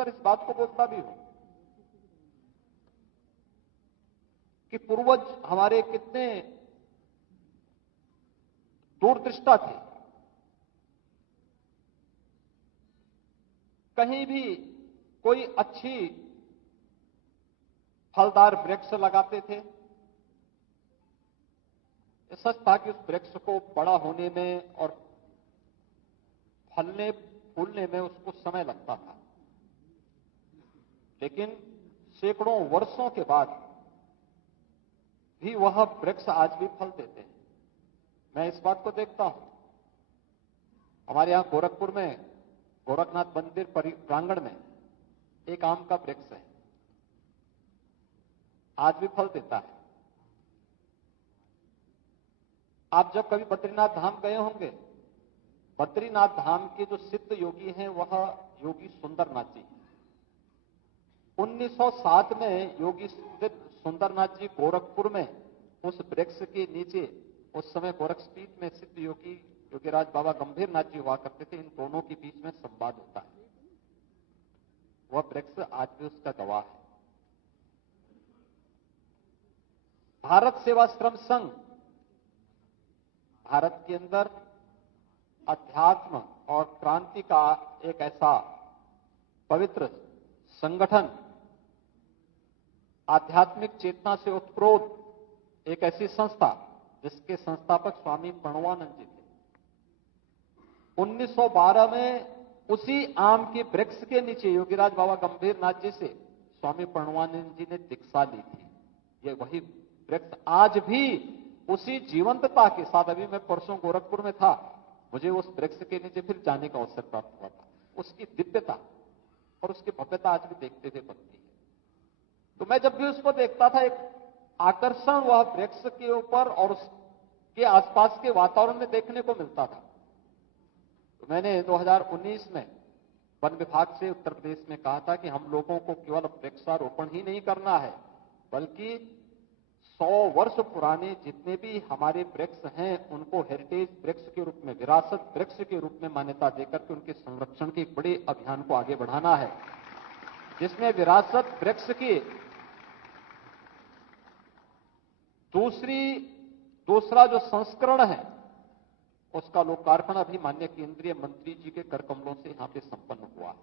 अक्सर इस बात को बोलता भी हूं कि पूर्वज हमारे कितने दूरदृष्टा थे। कहीं भी कोई अच्छी फलदार वृक्ष लगाते थे, सच था कि उस वृक्ष को बड़ा होने में और फलने फूलने में उसको समय लगता था, लेकिन सैकड़ों वर्षों के बाद भी वह वृक्ष आज भी फल देते हैं। मैं इस बात को देखता हूं। हमारे यहां गोरखपुर में गोरखनाथ मंदिर प्रांगण में एक आम का वृक्ष है, आज भी फल देता है। आप जब कभी बद्रीनाथ धाम गए होंगे, बद्रीनाथ धाम के जो सिद्ध योगी हैं वह योगी सुंदरनाथ जी। 1907 में योगी सुंदरनाथ जी गोरखपुर में उस वृक्ष के नीचे, उस समय गोरखपीठ में सिद्ध योगी योगीराज बाबा गंभीर नाथ जी हुआ करते थे। इन दोनों के बीच में संवाद होता है। वह वृक्ष आज भी उसका गवाह है। भारत सेवाश्रम संघ भारत के अंदर अध्यात्म और क्रांति का एक ऐसा पवित्र संगठन, आध्यात्मिक चेतना से उत्प्रोत एक ऐसी संस्था जिसके संस्थापक स्वामी प्रणवानंद जी थे। 1912 में उसी आम के वृक्ष के नीचे योगीराज बाबा गंभीर नाथ जी से स्वामी प्रणवानंद जी ने दीक्षा ली थी। ये वही वृक्ष आज भी उसी जीवंतता के साथ, अभी मैं परसों गोरखपुर में था, मुझे उस वृक्ष के नीचे फिर जाने का अवसर प्राप्त हुआ था। उसकी दिव्यता और उसकी भव्यता आज भी देखते हुए बनती है। तो मैं जब भी उसको देखता था, एक आकर्षण वह वृक्ष के ऊपर और उसके आसपास के वातावरण में देखने को मिलता था। तो मैंने 2019 में वन विभाग से उत्तर प्रदेश में कहा था कि हम लोगों को केवल वृक्षारोपण ही नहीं करना है, बल्कि 100 वर्ष पुराने जितने भी हमारे वृक्ष हैं उनको हेरिटेज वृक्ष के रूप में, विरासत वृक्ष के रूप में मान्यता देकर के उनके संरक्षण के एक बड़े अभियान को आगे बढ़ाना है, जिसमें विरासत वृक्ष की दूसरा जो संस्करण है उसका लोकार्पण अभी माननीय केंद्रीय मंत्री जी के कर कमलों से यहां पे संपन्न हुआ है।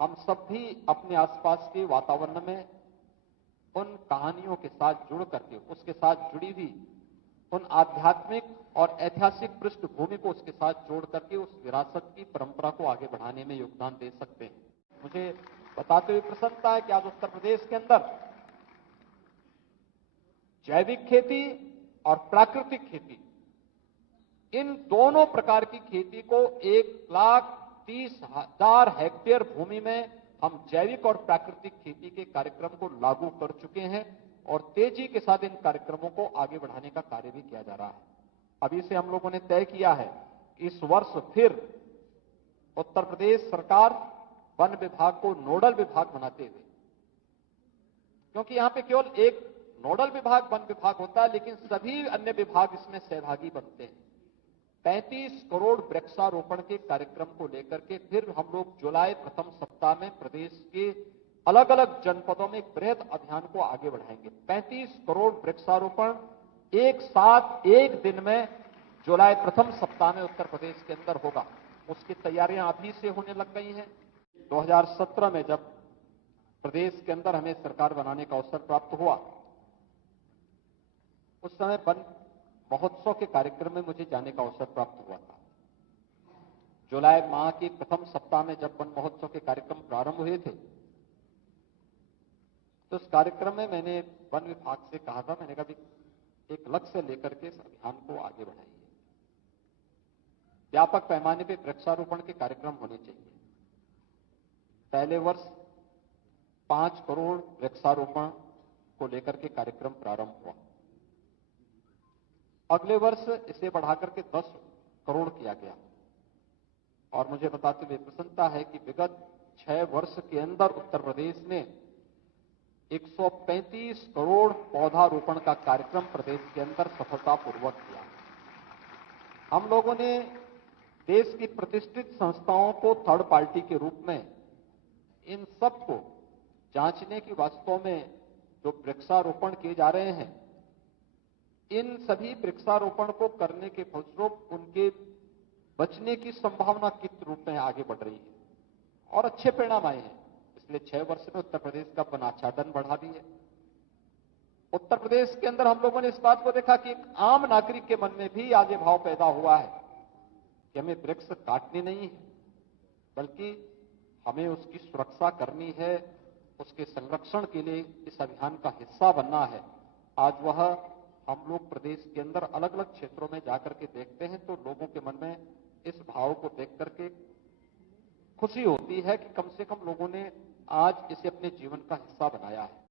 हम सब भी अपने आसपास के वातावरण में उन कहानियों के साथ जुड़ करके, उसके साथ जुड़ी हुई उन आध्यात्मिक और ऐतिहासिक पृष्ठभूमि को उसके साथ जोड़ करके उस विरासत की परंपरा को आगे बढ़ाने में योगदान दे सकते हैं। मुझे बताते हुए प्रसन्नता है कि आज उत्तर प्रदेश के अंदर जैविक खेती और प्राकृतिक खेती, इन दोनों प्रकार की खेती को 1,30,000 हेक्टेयर भूमि में हम जैविक और प्राकृतिक खेती के कार्यक्रम को लागू कर चुके हैं और तेजी के साथ इन कार्यक्रमों को आगे बढ़ाने का कार्य भी किया जा रहा है। अभी से हम लोगों ने तय किया है कि इस वर्ष फिर उत्तर प्रदेश सरकार वन विभाग को नोडल विभाग बनाते हुए, क्योंकि यहां पे केवल एक नोडल विभाग वन विभाग होता है, लेकिन सभी अन्य विभाग इसमें सहभागी बनते हैं। 35 करोड़ वृक्षारोपण के कार्यक्रम को लेकर के फिर हम लोग जुलाई प्रथम सप्ताह में प्रदेश के अलग अलग जनपदों में एक बृहद अभियान को आगे बढ़ाएंगे। 35 करोड़ वृक्षारोपण एक साथ एक दिन में जुलाई प्रथम सप्ताह में उत्तर प्रदेश के अंदर होगा। उसकी तैयारियां अभी से होने लग गई हैं। 2017 में जब प्रदेश के अंदर हमें सरकार बनाने का अवसर प्राप्त हुआ, उस समय वन महोत्सव के कार्यक्रम में मुझे जाने का अवसर प्राप्त हुआ था। जुलाई माह के प्रथम सप्ताह में जब वन महोत्सव के कार्यक्रम प्रारंभ हुए थे, तो उस कार्यक्रम में मैंने वन विभाग से कहा था, मैंने कहा एक लक्ष्य लेकर के इस अभियान को आगे बढ़ाइए। व्यापक पैमाने पर वृक्षारोपण के कार्यक्रम होने चाहिए। पहले वर्ष 5 करोड़ वृक्षारोपण को लेकर के कार्यक्रम प्रारंभ हुआ। अगले वर्ष इसे बढ़ाकर के 10 करोड़ किया गया और मुझे बताते हुए प्रसन्नता है कि विगत 6 वर्ष के अंदर उत्तर प्रदेश ने 135 करोड़ पौधारोपण का कार्यक्रम प्रदेश के अंदर सफलतापूर्वक किया। हम लोगों ने देश की प्रतिष्ठित संस्थाओं को थर्ड पार्टी के रूप में इन सबको जांचने की वास्तव में जो वृक्षारोपण किए जा रहे हैं, इन सभी वृक्षारोपण को करने के फलस्वरूप उनके बचने की संभावना किस रूप में आगे बढ़ रही है और अच्छे परिणाम आए हैं। पिछले 6 वर्ष में उत्तर प्रदेश का वन आच्छादन बढ़ा दी है। उत्तर प्रदेश के अंदर हम लोगों ने इस बात को देखा कि एक आम नागरिक के मन में भी आज ये भाव पैदा हुआ है कि हमें वृक्ष काटने नहीं है, बल्कि हमें उसकी सुरक्षा करनी है, उसके संरक्षण के लिए इस अभियान का हिस्सा बनना है। आज वह हम लोग प्रदेश के अंदर अलग अलग क्षेत्रों में जाकर के देखते हैं तो लोगों के मन में इस भाव को देख करके खुशी होती है कि कम से कम लोगों ने आज इसे अपने जीवन का हिस्सा बनाया है।